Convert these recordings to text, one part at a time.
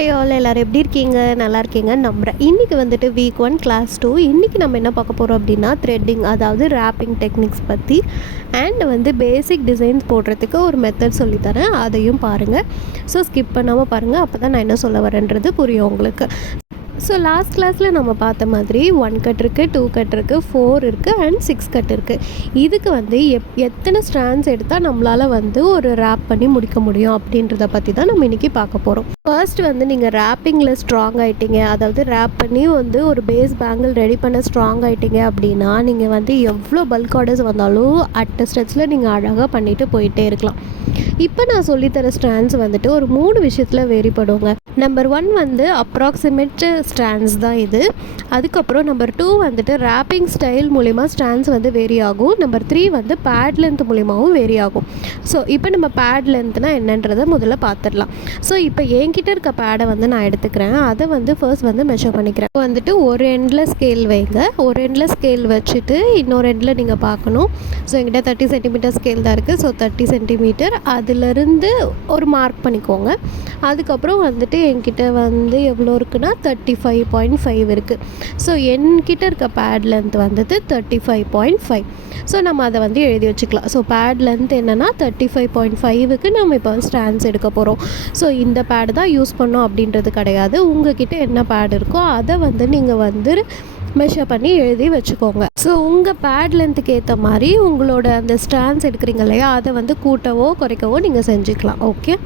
Hi all, எல்லோரும் எப்படி இருக்கீங்க? நல்லா இருக்கீங்கன்னு நம்புகிறேன். இன்றைக்கி வந்துட்டு வீக் 1 கிளாஸ் 2. இன்றைக்கி நம்ம என்ன பார்க்க போகிறோம் அப்படின்னா த்ரெட்டிங், அதாவது ரேப்பிங் டெக்னிக்ஸ் பற்றி அண்ட் வந்து பேசிக் டிசைன்ஸ் போடுறதுக்கு ஒரு மெத்தட் சொல்லித்தரேன். அதையும் பாருங்கள். ஸோ ஸ்கிப் பண்ணாமல் பாருங்கள், அப்போ தான் நான் என்ன சொல்ல வரேன்றது புரியும் உங்களுக்கு. ஸோ லாஸ்ட் கிளாஸில் நம்ம பார்த்த மாதிரி 1 கட் இருக்குது, 2 கட் இருக்குது, 4 இருக்குது அண்ட் 6 கட் இருக்குது. இதுக்கு வந்து எத்தனை ஸ்ட்ராண்ட்ஸ் எடுத்தால் நம்மளால் வந்து ஒரு ரேப் பண்ணி முடிக்க முடியும் அப்படின்றத பற்றி தான் நம்ம இன்றைக்கி பார்க்க போகிறோம். ஃபர்ஸ்ட் வந்து நீங்கள் ரேப்பிங்கில் ஸ்ட்ராங் ஆகிட்டீங்க, அதாவது ரேப் பண்ணி வந்து ஒரு பேஸ் பேங்கிள் ரெடி பண்ண ஸ்ட்ராங் ஆகிட்டீங்க அப்படின்னா நீங்கள் வந்து எவ்வளோ பல்க் ஆர்டர்ஸ் வந்தாலும் அட் ஸ்டெப்ஸில் நீங்கள் அழகாக பண்ணிவிட்டு போயிட்டே இருக்கலாம். இப்போ நான் சொல்லித்தர ஸ்ட்ராண்ட்ஸ் வந்துட்டு ஒரு 3 விஷயத்தில் வேறுபடுங்க. நம்பர் 1 வந்து அப்ராக்சிமேட் ஸ்ட்ராண்ட்ஸ் தான் இது. அதுக்கப்புறம் நம்பர் 2 வந்துட்டு ரேப்பிங் ஸ்டைல் மூலிமா ஸ்ட்ராண்ட்ஸ் வந்து வேரி ஆகும். நம்பர் 3 வந்து பேட் லென்த் மூலிமாவும் வேரி ஆகும். ஸோ இப்போ நம்ம பேட் லென்த்னால் என்னன்றதை முதல்ல பார்த்துடலாம். ஸோ இப்போ என்கிட்ட இருக்க பேடை வந்து நான் எடுத்துக்கிறேன். அதை வந்து ஃபர்ஸ்ட் வந்து மெஷர் பண்ணிக்கிறேன். வந்துட்டு ஒரு எண்டில் ஸ்கேல் வைங்க. ஒரு எண்டில் ஸ்கேல் வச்சுட்டு இன்னொரு எண்டில் நீங்கள் பார்க்கணும். ஸோ என்கிட்ட 30 சென்டிமீட்டர் ஸ்கேல் தான் இருக்குது. ஸோ 30 சென்டிமீட்டர் அதிலிருந்து ஒரு மார்க் பண்ணிக்கோங்க. அதுக்கப்புறம் வந்துட்டு என்கிட்ட வந்து எவ்வளோ இருக்குன்னா 35.5 இருக்குது. ஸோ என்கிட்ட இருக்க பேட் லென்த் வந்துட்டு 35.5. ஸோ நம்ம அதை வந்து எழுதி வச்சுக்கலாம். ஸோ பேட் லென்த் என்னென்னா 35.5க்கு நம்ம இப்போ ஸ்ட்ராண்ட்ஸ் எடுக்க போகிறோம். ஸோ இந்த பேடு தான் யூஸ் பண்ணோம் அப்படின்றது கிடையாது. உங்ககிட்ட என்ன பேட் இருக்கோ அதை வந்து நீங்கள் வந்து மெஷர் பண்ணி எழுதி வச்சுக்கோங்க. ஸோ உங்கள் பேட் லென்த்துக்கு ஏற்ற மாதிரி உங்களோட அந்த ஸ்ட்ராண்ட்ஸ் எடுக்கிறீங்க இல்லையா, அதை வந்து கூட்டவோ குறைக்கவோ நீங்கள் செஞ்சுக்கலாம். ஓகே.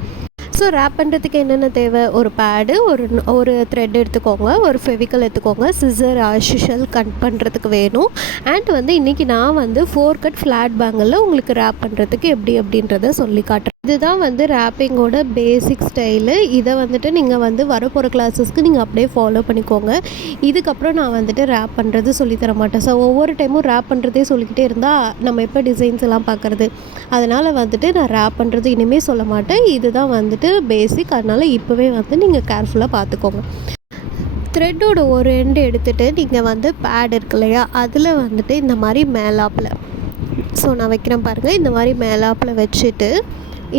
ஸோ ரேப் பண்ணுறதுக்கு என்னென்ன தேவை? ஒரு பேடு, ஒரு த்ரெட் எடுத்துக்கோங்க, ஒரு ஃபெவிக்கல் எடுத்துக்கோங்க, சிசர் ஆஷிஷல் கட் பண்ணுறதுக்கு வேணும். அண்ட் வந்து இன்றைக்கி நான் வந்து 4 கட் ஃப்ளாட் பேங்கில் உங்களுக்கு ரேப் பண்ணுறதுக்கு எப்படி அப்படின்றத சொல்லி காட்டுறேன். இதுதான் வந்து ரேப்பிங்கோட பேசிக் ஸ்டைலு. இதை வந்துட்டு நீங்கள் வந்து வரப்போகிற கிளாஸஸ்க்கு நீங்கள் அப்படியே ஃபாலோ பண்ணிக்கோங்க. இதுக்கப்புறம் நான் வந்துட்டு ரேப் பண்ணுறது சொல்லித்தர மாட்டேன். ஸோ ஒவ்வொரு டைமும் ரேப் பண்ணுறதே சொல்லிக்கிட்டே இருந்தால் நம்ம எப்போ டிசைன்ஸ் எல்லாம் பார்க்குறது? அதனால் வந்துட்டு நான் ரேப் பண்ணுறது இனிமேல் சொல்ல மாட்டேன். இதுதான் வந்துட்டு பேசிக். அதனால் இப்போவே வந்து நீங்கள் கேர்ஃபுல்லாக பார்த்துக்கோங்க. த்ரெட்டோட ஒரு எண்டு எடுத்துகிட்டு நீங்கள் வந்து பேட் இருக்கு இல்லையா, அதில் வந்துட்டு இந்த மாதிரி மேலாப்பில், ஸோ நான் வைக்கிறேன் பாருங்கள், இந்த மாதிரி மேலாப்பில் வச்சுட்டு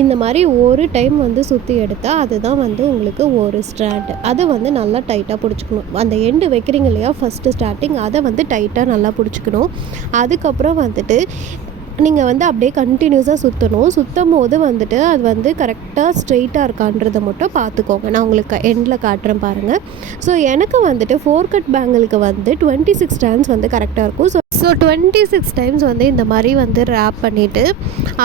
இந்த மாதிரி ஒரு டைம் வந்து சுற்றி எடுத்தால் அதுதான் வந்து உங்களுக்கு ஒரு ஸ்ட்ராண்ட். அதை வந்து நல்லா டைட்டாக பிடிச்சிக்கணும். அந்த எண்டு வைக்கிறீங்க இல்லையா ஃபஸ்ட்டு ஸ்டார்டிங், அதை வந்து டைட்டாக நல்லா பிடிச்சிக்கணும். அதுக்கப்புறம் வந்துட்டு நீங்கள் வந்து அப்படியே கண்டினியூஸாக சுற்றும் போது வந்துட்டு அது வந்து கரெக்டாக ஸ்ட்ரெயிட்டாக இருக்கான்றதை மட்டும் பார்த்துக்கோங்க. நான் உங்களுக்கு எண்டில் காட்டுறேன் பாருங்கள். ஸோ எனக்கு வந்துட்டு 4 கட் பேங்கிளுக்கு வந்து 26 ஸ்ட்ராண்ட்ஸ் வந்து கரெக்டாக இருக்கும். ஸோ 26 டைம்ஸ் வந்து இந்த மாதிரி வந்து ரேப் பண்ணிவிட்டு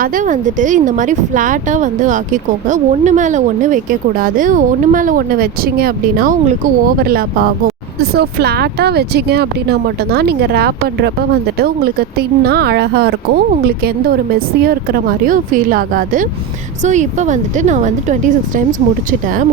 அதை வந்துட்டு இந்த மாதிரி ஃப்ளாட்டாக வந்து ஆக்கிக்கோங்க. ஒன்று மேலே ஒன்று வைக்கக்கூடாது. ஒன்று மேலே ஒன்று வச்சிங்க அப்படின்னா உங்களுக்கு ஓவர்லேப் ஆகும். ஸோ ஃப்ளாட்டாக வச்சிங்க அப்படின்னா மட்டும்தான் நீங்கள் ரேப் பண்ணுறப்ப வந்துட்டு உங்களுக்கு தின்னாக அழகாக இருக்கும். உங்களுக்கு எந்த ஒரு மெஸ்ஸியும் இருக்கிற மாதிரியும் ஃபீல் ஆகாது. ஸோ இப்போ வந்துட்டு நான் வந்து 26 டைம்ஸ்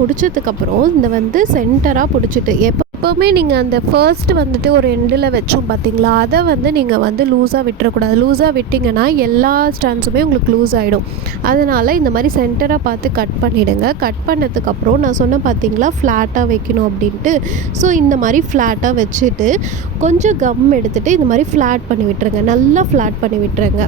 முடிச்சதுக்கப்புறம் இந்த வந்து சென்டராக பிடிச்சிட்டு எப்போவுமே நீங்கள் அந்த ஃபர்ஸ்ட் வந்துட்டு ஒரு எண்டில் வச்சோம் பார்த்தீங்களா, அதை வந்து நீங்கள் வந்து லூஸாக விட்டுறக்கூடாது. லூஸாக விட்டிங்கன்னா எல்லா ஸ்டாண்ட்ஸுமே உங்களுக்கு லூஸ் ஆகிடும். அதனால் இந்த மாதிரி சென்டராக பார்த்து கட் பண்ணிவிடுங்க. கட் பண்ணதுக்கப்புறம் நான் சொன்ன பார்த்தீங்களா ஃப்ளாட்டாக வைக்கணும் அப்படின்ட்டு. ஸோ இந்த மாதிரி ஃப்ளாட்டாக வச்சுட்டு கொஞ்சம் கம் எடுத்துகிட்டு இந்த மாதிரி ஃப்ளாட் பண்ணி விட்டுருங்க. நல்லா ஃப்ளாட் பண்ணி விட்டுருங்க.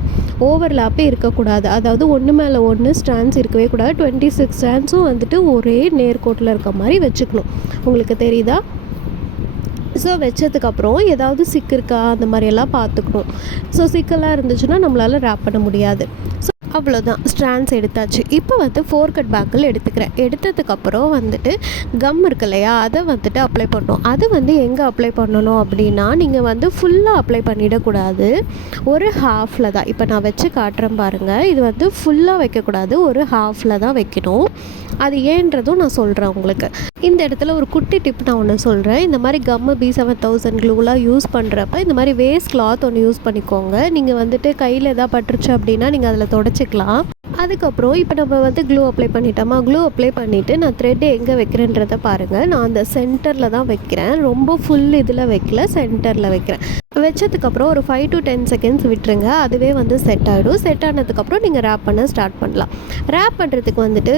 ஓவர்லாப்பே இருக்கக்கூடாது. அதாவது ஒன்று மேலே ஒன்று ஸ்டாண்ட்ஸ் இருக்கவே கூடாது. 26 ஸ்டாண்ட்ஸும் வந்துட்டு ஒரே நேர்கோட்டில் இருக்க மாதிரி வச்சுக்கணும். உங்களுக்கு தெரியுதா? ஸோ வச்சதுக்கப்புறம் ஏதாவது சிக்கு இருக்கா அந்த மாதிரியெல்லாம் பார்த்துக்கணும். ஸோ சிக்கெல்லாம் இருந்துச்சுன்னா நம்மளால் ரேப் பண்ண முடியாது. ஸோ அவ்வளோதான், ஸ்ட்ராண்ட்ஸ் எடுத்தாச்சு. இப்போ வந்து 4 கட் பேங்கிள் எடுத்துக்கிறேன். எடுத்ததுக்கப்புறம் வந்துட்டு கம் இருக்கு இல்லையா, அதை வந்துட்டு அப்ளை பண்ணணும். அது வந்து எங்கே அப்ளை பண்ணணும் அப்படின்னா நீங்கள் வந்து ஃபுல்லாக அப்ளை பண்ணிடக்கூடாது. ஒரு ஹாஃபில் தான். இப்போ நான் வச்சு காட்டுறேன் பாருங்கள். இது வந்து ஃபுல்லாக வைக்கக்கூடாது, ஒரு ஹாஃபில் தான் வைக்கணும். அது ஏன்றதும் நான் சொல்கிறேன் உங்களுக்கு. இந்த இடத்துல ஒரு குட்டி டிப் நான் ஒன்று சொல்கிறேன். இந்த மாதிரி கம்மு B7000 க்ளூலாம் யூஸ் பண்ணுறப்ப இந்த மாதிரி வேஸ்ட் கிளாத் ஒன்று யூஸ் பண்ணிக்கோங்க. நீங்கள் வந்துட்டு கையில் எதாவது பட்டுருச்சு அப்படின்னா நீங்கள் அதில் தொடச்சிக்கலாம். அதுக்கப்புறம் இப்போ நம்ம வந்து க்ளூ அப்ளை பண்ணிட்டோமா, க்ளூ அப்ளை பண்ணிவிட்டு நான் த்ரெட் எங்கே வைக்கிறேன்றதை பாருங்கள். நான் அந்த சென்டரில் தான் வைக்கிறேன். ரொம்ப ஃபுல் இதில் வைக்கல, சென்டரில் வைக்கிறேன். வச்சதுக்கப்புறம் ஒரு 5 to 10 செகண்ட்ஸ் விட்டுருங்க. அதுவே வந்து செட் ஆகிடும். செட் ஆனதுக்கப்புறம் நீங்கள் ரேப் பண்ண ஸ்டார்ட் பண்ணலாம். ரேப் பண்ணுறதுக்கு வந்துட்டு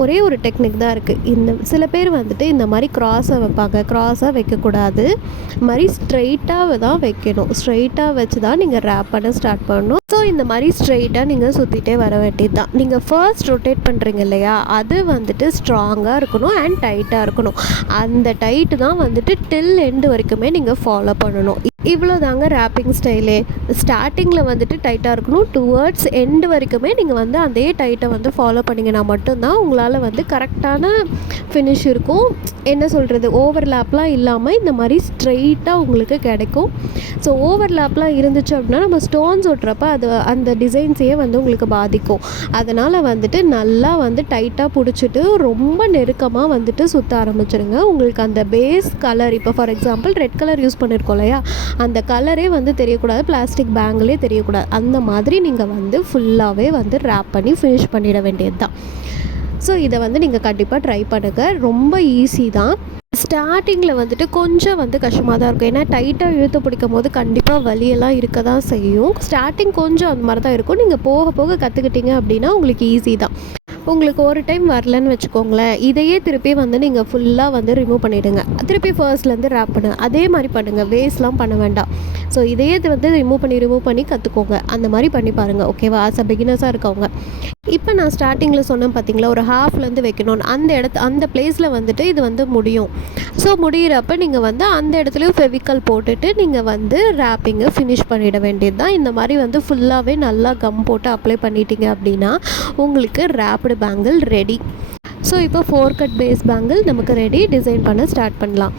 ஒரே ஒரு டெக்னிக் தான் இருக்குது. சில பேர் வந்துட்டு இந்த மாதிரி க்ராஸாக வைப்பாங்க. க்ராஸாக வைக்கக்கூடாது. இந்த மாதிரி ஸ்ட்ரெயிட்டாக தான் வைக்கணும். ஸ்ட்ரெயிட்டாக வச்சு தான் நீங்கள் ரேப் பண்ண ஸ்டார்ட் பண்ணணும். ஸோ இந்த மாதிரி ஸ்ட்ரெயிட்டாக நீங்கள் சுற்றிட்டே வர வேண்டியது தான். நீங்கள் ஃபர்ஸ்ட் ரொட்டேட் பண்ணுறீங்க இல்லையா, அது வந்துட்டு ஸ்ட்ராங்காக இருக்கணும் அண்ட் டைட்டாக இருக்கணும். அந்த டைட்டு தான் வந்துட்டு டில் எண்டு வரைக்குமே நீங்கள் ஃபாலோ பண்ணணும். இவ்வளோ தாங்க ரேப்பிங் ஸ்டைலே. ஸ்டார்டிங்கில் வந்துட்டு டைட்டாக இருக்கணும். டுவர்ட்ஸ் எண்டு வரைக்குமே நீங்கள் வந்து அதே டைட்டை வந்து ஃபாலோ பண்ணிங்கன்னா மட்டும்தான் உங்களால் வந்து கரெக்டான ஃபினிஷ் இருக்கும். என்ன சொல்கிறது, ஓவர்லேப்லாம் இல்லாமல் இந்த மாதிரி ஸ்ட்ரெயிட்டாக உங்களுக்கு கிடைக்கும். ஸோ ஓவர்லேப்லாம் இருந்துச்சு அப்படின்னா நம்ம ஸ்டோன்ஸ் ஒட்டுறப்ப அது அந்த டிசைன்ஸையே வந்து உங்களுக்கு பாதிக்கும். அதனால் வந்துட்டு நல்லா வந்து டைட்டாக பிடிச்சிட்டு ரொம்ப நெருக்கமாக வந்துட்டு சுற்ற ஆரம்பிச்சிடுங்க. உங்களுக்கு அந்த பேஸ் கலர், இப்போ for example red colour use பண்ணியிருக்கோம் இல்லையா, அந்த கலரே வந்து தெரியக்கூடாது, பிளாஸ்டிக் பேங்கிலே தெரியக்கூடாது. அந்த மாதிரி நீங்கள் வந்து ஃபுல்லாகவே வந்து ரேப் பண்ணி ஃபினிஷ் பண்ணிட வேண்டியது தான். ஸோ இதை வந்து நீங்கள் கண்டிப்பாக ட்ரை பண்ணுங்கள். ரொம்ப ஈஸி தான். ஸ்டார்டிங்கில் வந்துட்டு கொஞ்சம் வந்து கஷ்டமாக தான் இருக்கும். ஏன்னா டைட்டாக இழுத்து பிடிக்கும் போது கண்டிப்பாக வலியெல்லாம் இருக்க தான் செய்யும். ஸ்டார்டிங் கொஞ்சம் அந்த மாதிரி தான் இருக்கும். நீங்கள் போக போக கற்றுக்கிட்டீங்க அப்படின்னா உங்களுக்கு ஈஸி தான். உங்களுக்கு ஒரு டைம் வரலன்னு வச்சுக்கோங்களேன், இதையே திருப்பி வந்து நீங்கள் ஃபுல்லாக வந்து ரிமூவ் பண்ணிவிடுங்க. திருப்பி ஃபர்ஸ்ட்லேருந்து ரேப் பண்ணுங்கள். அதே மாதிரி பண்ணுங்கள், வேஸ்ட்லாம் பண்ண வேண்டாம். ஸோ இதையே வந்து ரிமூவ் பண்ணி கற்றுக்கோங்க. அந்த மாதிரி பண்ணி பாருங்கள், ஓகேவா? ஆஸ் அ பிகினர்ஸாக இருக்கவங்க. இப்போ நான் ஸ்டார்டிங்கில் சொன்னேன் பார்த்தீங்களா, ஒரு ஹாஃப்லேருந்து வைக்கணும்னு. அந்த பிளேஸில் வந்துட்டு இது வந்து முடியும். ஸோ முடிகிறப்ப நீங்கள் வந்து அந்த இடத்துலையும் ஃபெவிக்கல் போட்டுட்டு நீங்கள் வந்து ரேப்பிங்கை ஃபினிஷ் பண்ணிட வேண்டியது தான். இந்த மாதிரி வந்து ஃபுல்லாகவே நல்லா கம் போட்டு அப்ளை பண்ணிட்டீங்க அப்படின்னா உங்களுக்கு ரேப்டு பேங்கிள் ரெடி. ஸோ இப்போ 4 கட் பேஸ் பேங்கிள் நமக்கு ரெடி. டிசைன் பண்ண ஸ்டார்ட் பண்ணலாம்.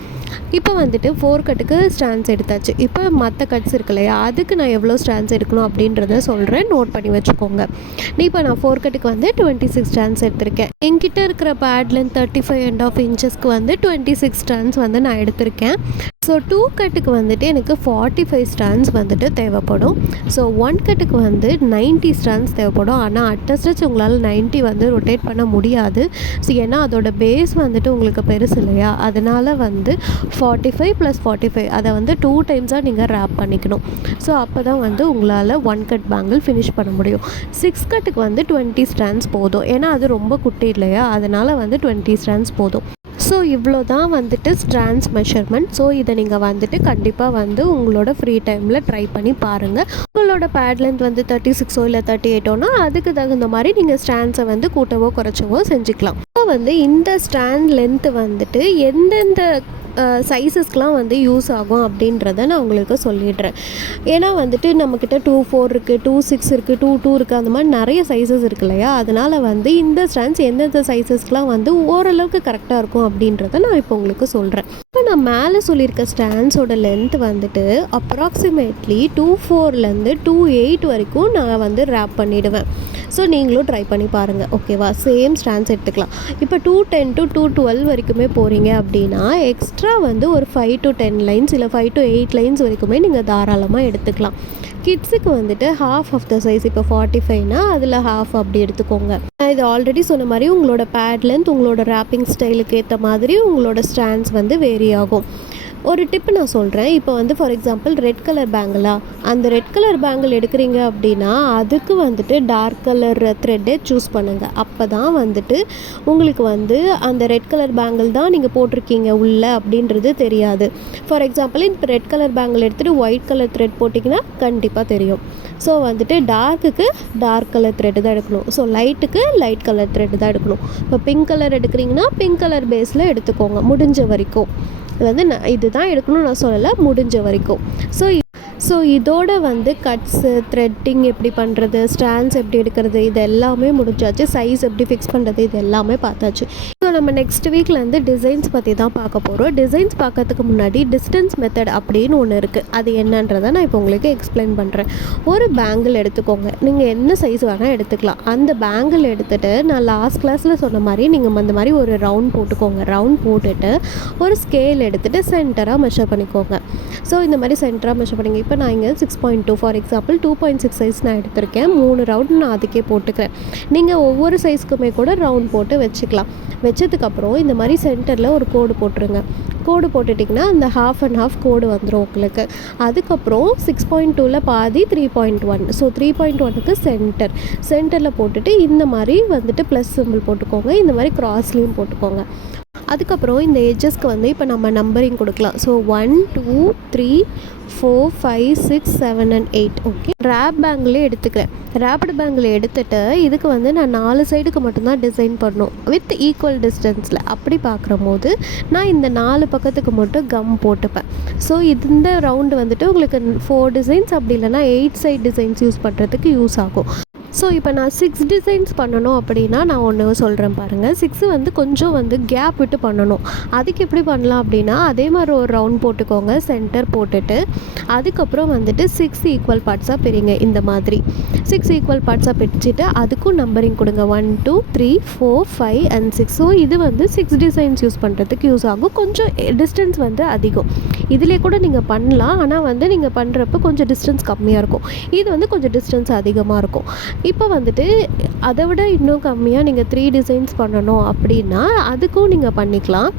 இப்போ வந்துட்டு 4 கட்டுக்கு ஸ்டாண்ட்ஸ் எடுத்தாச்சு. இப்போ மற்ற கட்ஸ் இருக்கு இல்லையா, அதுக்கு நான் எவ்வளோ ஸ்டாண்ட்ஸ் எடுக்கணும் அப்படின்றத சொல்கிறேன், நோட் பண்ணி வச்சுக்கோங்க. இப்போ நான் 4 கட்டுக்கு வந்து 26 ஸ்டாண்ட்ஸ் எடுத்திருக்கேன். என்கிட்ட இருக்கிற பேட் லென்த் 35.5 இன்ச்சஸ்க்கு வந்து 26 ஸ்டாண்ட்ஸ் வந்து நான் எடுத்திருக்கேன். ஸோ 2 கட்டுக்கு வந்துட்டு எனக்கு 45 ஸ்டாண்ட்ஸ் வந்துட்டு தேவைப்படும். ஸோ 1 கட்டுக்கு வந்து 90 ஸ்டாண்ட்ஸ் தேவைப்படும். ஆனால் அட்டஸ்டச் உங்களால் 90 வந்து ரொட்டேட் பண்ண முடியாது. ஸோ ஏன்னா அதோட பேஸ் வந்துட்டு உங்களுக்கு பெருசு இல்லையா, அதனால் வந்து 45 + 45 அதை வந்து 2 டைம்ஸாக நீங்கள் ரேப் பண்ணிக்கணும். ஸோ அப்போ தான் வந்து உங்களால் 1 கட் பேங்கிள் ஃபினிஷ் பண்ண முடியும். 6 கட்டுக்கு வந்து 20 ஸ்டாண்ட்ஸ் போதும். ஏன்னா அது ரொம்ப குட்டி இல்லையா, அதனால் வந்து 20 ஸ்டாண்ட்ஸ் போதும். ஸோ இவ்வளோ தான் வந்துட்டு ஸ்ட்ராண்ட்ஸ் மெஷர்மெண்ட். ஸோ இதை நீங்கள் வந்துட்டு கண்டிப்பாக வந்து உங்களோட ஃப்ரீ டைமில் ட்ரை பண்ணி பாருங்கள். உங்களோட பேட் லென்த் வந்து 36 இல்லை 38 அதுக்கு தகுந்த மாதிரி நீங்கள் ஸ்ட்ராண்ட்ஸை வந்து கூட்டவோ குறைச்சவோ செஞ்சுக்கலாம். இப்போ வந்து இந்த ஸ்ட்ராண்ட் லென்த்து வந்துட்டு எந்தெந்த சைஸஸ்க்கெலாம் வந்து யூஸ் ஆகும் அப்படின்றத நான் உங்களுக்கு சொல்லிடுறேன். ஏன்னா வந்துட்டு நம்மக்கிட்ட 2.4 இருக்குது, 2.6 இருக்குது, 2.2 இருக்குது, அந்த மாதிரி நிறைய சைஸஸ் இருக்கு இல்லையா, அதனால் வந்து இந்த ஸ்டாண்ட்ஸ் எந்தெந்த சைஸஸ்க்கெலாம் வந்து ஓரளவுக்கு கரெக்டாக இருக்கும் அப்படின்றத நான் இப்போ உங்களுக்கு சொல்கிறேன். இப்போ நான் மேலே சொல்லியிருக்க ஸ்டாண்ட்ஸோட லென்த் வந்துட்டு அப்ராக்சிமேட்லி 2.4லேருந்து 2.8 வரைக்கும் நான் வந்து ரேப் பண்ணிவிடுவேன். ஸோ நீங்களும் ட்ரை பண்ணி பாருங்கள், ஓகேவா? சேம் ஸ்டாண்ட்ஸ் எடுத்துக்கலாம். இப்போ 210 to 212 வரைக்குமே போகிறீங்க அப்படின்னா எக்ஸ்ட்ரா வந்து ஒரு 5 to 10 லைன்ஸ் இல்லை 5 to 8 லைன்ஸ் வரைக்குமே நீங்கள் தாராளமாக எடுத்துக்கலாம். கிட்ஸுக்கு வந்துட்டு ஹாஃப் ஆஃப் த சைஸ், இப்போ 45னா அதில் ஹாஃப் அப்படி எடுத்துக்கோங்க. நான் இது ஆல்ரெடி சொன்ன மாதிரி உங்களோட பேட் லென்த் உங்களோட ரேப்பிங் ஸ்டைலுக்கு ஏற்ற மாதிரி உங்களோட ஸ்டாண்ட்ஸ் வந்து வேரி ஆகும். ஒரு டிப்பு நான் சொல்கிறேன். இப்போ வந்து ஃபார் எக்ஸாம்பிள் ரெட் கலர் பேங்கிளா, அந்த ரெட் கலர் பேங்கிள் எடுக்கிறீங்க அப்படின்னா அதுக்கு வந்துட்டு டார்க் கலர் த்ரெட்டே சூஸ் பண்ணுங்கள். அப்போ தான் வந்துட்டு உங்களுக்கு வந்து அந்த ரெட் கலர் பேங்கிள் தான் நீங்கள் போட்டிருக்கீங்க உள்ள அப்படின்றது தெரியாது. ஃபார் எக்ஸாம்பிள் இப்போ ரெட் கலர் பேங்கிள் எடுத்துகிட்டு ஒயிட் கலர் த்ரெட் போட்டிங்கன்னா கண்டிப்பாக தெரியும். ஸோ வந்துட்டு டார்க்குக்கு டார்க் கலர் த்ரெட்டு தான் எடுக்கணும். ஸோ லைட்டுக்கு லைட் கலர் த்ரெட்டு தான் எடுக்கணும். இப்போ பிங்க் கலர் எடுக்கிறீங்கன்னா பிங்க் கலர் பேஸில் எடுத்துக்கோங்க முடிஞ்ச வரைக்கும். இது வந்து இதுதான் எடுக்கணும்னு நான் சொல்லலை, முடிஞ்ச வரைக்கும். ஸோ இதோட வந்து கட்ஸு, த்ரெட்டிங் எப்படி பண்ணுறது, ஸ்டாண்ட்ஸ் எப்படி எடுக்கிறது, இது எல்லாமே முடிஞ்சாச்சு. சைஸ் எப்படி ஃபிக்ஸ் பண்ணுறது, இது எல்லாமே பார்த்தாச்சு. ஸோ நம்ம நெக்ஸ்ட் வீக்கில் வந்து டிசைன்ஸ் பற்றி தான் பார்க்க போகிறோம். டிசைன்ஸ் பார்க்கறதுக்கு முன்னாடி டிஸ்டன்ஸ் மெத்தட் அப்படின்னு ஒன்று இருக்குது. அது என்னன்றதை நான் இப்போ உங்களுக்கு எக்ஸ்பிளைன் பண்ணுறேன். ஒரு பேங்கிள் எடுத்துக்கோங்க. நீங்கள் என்ன சைஸ் வேணால் எடுத்துக்கலாம். அந்த பேங்கிள் எடுத்துகிட்டு நான் லாஸ்ட் கிளாஸில் சொன்ன மாதிரி நீங்கள் அந்த மாதிரி ஒரு ரவுண்ட் போட்டுக்கோங்க. ரவுண்ட் போட்டுட்டு ஒரு ஸ்கேல் எடுத்துகிட்டு சென்டராக மெஷர் பண்ணிக்கோங்க. ஸோ இந்த மாதிரி சென்டராக மெஷர் பண்ணிங்க. இப்போ நான் இங்கே 6.2 ஃபார் எக்ஸாம்பிள் 2.6 சைஸ் நான் எடுத்திருக்கேன். 3 ரவுண்ட் நான் அதுக்கே போட்டுக்கிறேன். நீங்கள் ஒவ்வொரு சைஸ்க்குமே கூட ரவுண்ட் போட்டு வச்சுக்கலாம். வச்சு வச்சதுக்கப்புறம் இந்த மாதிரி சென்டரில் ஒரு கோடு போட்டுருங்க. கோடு போட்டுட்டிங்கன்னா அந்த 1/2 and 1/2 கோடு வந்துடும் உங்களுக்கு. அதுக்கப்புறம் 6.2ல் பாதி 3.1. ஸோ 3.1க்கு சென்டரில் போட்டுட்டு இந்த மாதிரி வந்துட்டு ப்ளஸ் சிம்பிள் போட்டுக்கோங்க. இந்த மாதிரி க்ராஸ்லேயும் போட்டுக்கோங்க. அதுக்கப்புறம் இந்த எட்ஜஸ்க்கு வந்து இப்போ நம்ம நம்பரிங் கொடுக்கலாம். So 1 2 3 4 5 6 7 and 8. ஓகே, ரேப் பேங்கில் எடுத்துக்கிறேன். ரேப்பிட் பேங்கில் எடுத்துகிட்டு இதுக்கு வந்து நான் 4 சைடுக்கு மட்டும்தான் டிசைன் பண்ணணும் வித் ஈக்குவல் டிஸ்டன்ஸில். அப்படி பார்க்குற போது நான் இந்த 4 பக்கத்துக்கு மட்டும் கம் போட்டுப்பேன். ஸோ இந்த ரவுண்டு வந்துட்டு உங்களுக்கு 4 டிசைன்ஸ் அப்படி இல்லைனா 8 சைட் டிசைன்ஸ் யூஸ் பண்ணுறதுக்கு யூஸ் ஆகும். ஸோ இப்போ நான் 6 டிசைன்ஸ் பண்ணணும் அப்படின்னா நான் ஒன்று சொல்கிறேன் பாருங்கள். 6 வந்து கொஞ்சம் வந்து கேப் விட்டு பண்ணணும். அதுக்கு எப்படி பண்ணலாம் அப்படின்னா அதே மாதிரி ஒரு ரவுண்ட் போட்டுக்கோங்க, சென்டர் போட்டுட்டு அதுக்கப்புறம் வந்துட்டு 6 ஈக்குவல் பார்ட்ஸாக பிரிங்க. இந்த மாதிரி 6 ஈக்குவல் பார்ட்ஸாக பிரிச்சுட்டு அதுக்கும் நம்பரிங் கொடுங்க. 1 2 3 4 5 and 6. ஸோ இது வந்து 6 டிசைன்ஸ் யூஸ் பண்ணுறதுக்கு யூஸ் ஆகும். கொஞ்சம் டிஸ்டன்ஸ் வந்து அதிகம். இதிலே கூட நீங்கள் பண்ணலாம், ஆனால் வந்து நீங்கள் பண்ணுறப்ப கொஞ்சம் டிஸ்டன்ஸ் கம்மியாக இருக்கும். இது வந்து கொஞ்சம் டிஸ்டன்ஸ் அதிகமாக இருக்கும். இப்போ வந்துட்டு அதை விட இன்னும் கம்மியாக நீங்கள் 3 டிசைன்ஸ் பண்ணணும் அப்படின்னா அதுக்கும் நீங்கள் பண்ணிக்கலாம்.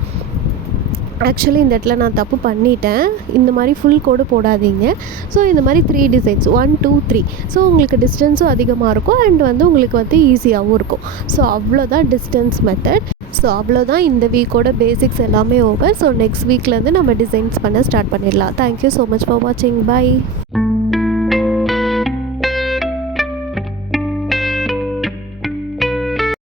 ஆக்சுவலி இந்த இடத்துல நான் தப்பு பண்ணிட்டேன். இந்த மாதிரி ஃபுல் கோடு போடாதீங்க. ஸோ இந்த மாதிரி 3 டிசைன்ஸ் 1 2 3. ஸோ உங்களுக்கு டிஸ்டன்ஸும் அதிகமாக இருக்கும் அண்ட் வந்து உங்களுக்கு வந்து ஈஸியாகவும் இருக்கும். ஸோ அவ்வளோதான் டிஸ்டன்ஸ் மெத்தட். ஸோ அவ்வளோதான், இந்த வீக்கோட பேசிக்ஸ் எல்லாமே ஓவர். ஸோ நெக்ஸ்ட் வீக்லேருந்து நம்ம டிசைன்ஸ் பண்ண ஸ்டார்ட் பண்ணிடலாம். தேங்க்யூ ஸோ மச் ஃபார் வாட்சிங். பை.